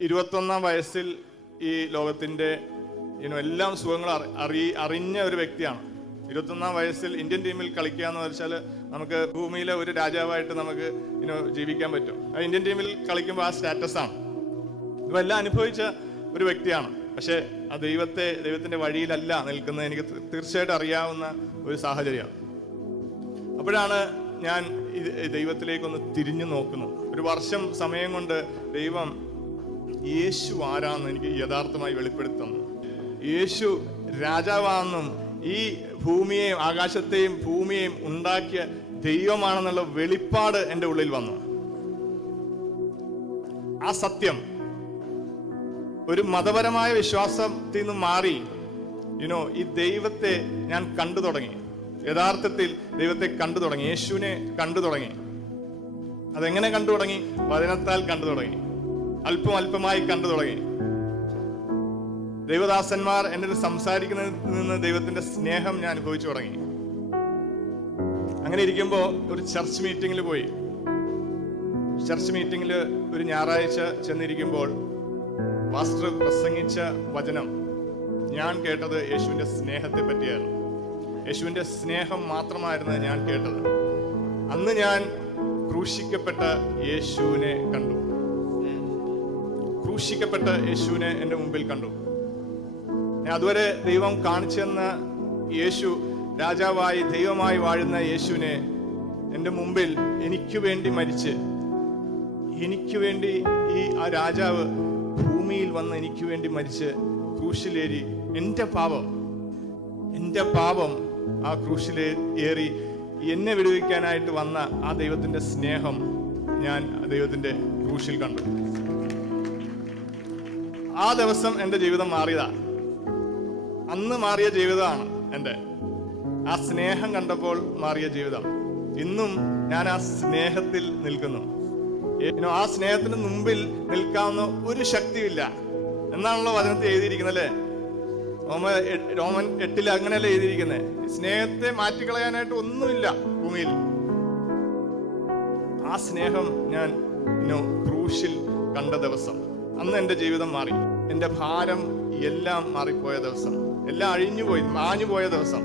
21-ാം വയസ്സിൽ ഈ ലോകത്തിൻ്റെ എല്ലാം സുഖങ്ങൾ അറിഞ്ഞ ഒരു വ്യക്തിയാണ്. 21-ാം വയസ്സിൽ ഇന്ത്യൻ ടീമിൽ കളിക്കുക എന്ന് വെച്ചാൽ നമുക്ക് ഭൂമിയിലെ ഒരു രാജാവായിട്ട് നമുക്ക് ജീവിക്കാൻ പറ്റും. ഇന്ത്യൻ ടീമിൽ കളിക്കുമ്പോൾ ആ സ്റ്റാറ്റസാണ്. ഇതെല്ലാം അനുഭവിച്ച ഒരു വ്യക്തിയാണ്. പക്ഷേ ആ ദൈവത്തിൻ്റെ വഴിയിലല്ല നിൽക്കുന്നത്. എനിക്ക് തീർച്ചയായിട്ടും അറിയാവുന്ന ഒരു സാഹചര്യമാണ്. അപ്പോഴാണ് ഞാൻ ദൈവത്തിലേക്കൊന്ന് തിരിഞ്ഞു നോക്കുന്നത്. ഒരു വർഷം സമയം കൊണ്ട് ദൈവം യേശു ആരാന്ന് എനിക്ക് യഥാർത്ഥമായി വെളിപ്പെടുത്തുന്നു. യേശു രാജാവാണെന്നും ഈ ഭൂമിയെയും ആകാശത്തെയും ഭൂമിയെയും ഉണ്ടാക്കിയ ദൈവമാണെന്നുള്ള വെളിപ്പാട് എൻ്റെ ഉള്ളിൽ വന്നു. ആ സത്യം ഒരു മതപരമായ വിശ്വാസത്തിൽ നിന്ന് മാറി ഈ ദൈവത്തെ ഞാൻ കണ്ടു തുടങ്ങി. യഥാർത്ഥത്തിൽ ദൈവത്തെ കണ്ടു തുടങ്ങി, യേശുവിനെ കണ്ടു തുടങ്ങി. അതെങ്ങനെ കണ്ടു തുടങ്ങി? വചനത്താൽ കണ്ടു തുടങ്ങി, അല്പമായി കണ്ടു തുടങ്ങി. ദൈവദാസന്മാർ എന്നോട് സംസാരിക്കുന്നതിൽ നിന്ന് ദൈവത്തിന്റെ സ്നേഹം ഞാൻ അനുഭവിച്ചു തുടങ്ങി. അങ്ങനെ ഇരിക്കുമ്പോൾ ഒരു ചർച്ച് മീറ്റിങ്ങിൽ പോയി. ചർച്ച് മീറ്റിങ്ങിൽ ഒരു ഞായറാഴ്ച ചെന്നിരിക്കുമ്പോൾ പാസ്റ്റർ പ്രസംഗിച്ച വചനം ഞാൻ കേട്ടത് യേശുവിന്റെ സ്നേഹത്തെ പറ്റിയായിരുന്നു. യേശുവിന്റെ സ്നേഹം മാത്രമായിരുന്നു ഞാൻ കേട്ടത്. അന്ന് ഞാൻ ക്രൂശിക്കപ്പെട്ട യേശുവിനെ കണ്ടു. ക്രൂശിക്കപ്പെട്ട യേശുവിനെ എൻ്റെ മുമ്പിൽ കണ്ടു. അതുവരെ ദൈവം കാണിച്ചെന്ന യേശു, രാജാവായി ദൈവമായി വാഴുന്ന യേശുവിനെ എൻ്റെ മുമ്പിൽ എനിക്ക് വേണ്ടി മരിച്ച്, എനിക്ക് വേണ്ടി ആ രാജാവ് ഭൂമിയിൽ വന്ന് എനിക്ക് വേണ്ടി മരിച്ച് ക്രൂശിലേറി എൻ്റെ പാപം ആ ക്രൂശിലേറി എന്നെ വിടുവിക്കാനായിട്ട് വന്ന ആ ദൈവത്തിന്റെ സ്നേഹം ഞാൻ ദൈവത്തിന്റെ ക്രൂശിൽ കണ്ടു. ആ ദിവസം എൻ്റെ ജീവിതം മാറിയതാ. അന്ന് മാറിയ ജീവിതമാണ് എൻ്റെ. ആ സ്നേഹം കണ്ടപ്പോൾ മാറിയ ജീവിതം. ഇന്നും ഞാൻ ആ സ്നേഹത്തിൽ നിൽക്കുന്നു. ആ സ്നേഹത്തിന് മുമ്പിൽ നിൽക്കാവുന്ന ഒരു ശക്തിയില്ല എന്നാണല്ലോ വചനത്തിൽ എഴുതിയിരിക്കുന്നത്, അല്ലേ? റോമൻ 8 അങ്ങനെയല്ലേ എഴുതിയിരിക്കുന്നത്. സ്നേഹത്തെ മാറ്റിക്കളയാനായിട്ട് ഒന്നുമില്ല ഭൂമിയിൽ. ആ സ്നേഹം ഞാൻ ക്രൂശിൽ കണ്ട ദിവസം, അന്ന് എൻ്റെ ജീവിതം മാറി. എൻ്റെ ഭാരം എല്ലാം മാറിപ്പോയ ദിവസം, എല്ലാം മാഞ്ഞുപോയ ദിവസം.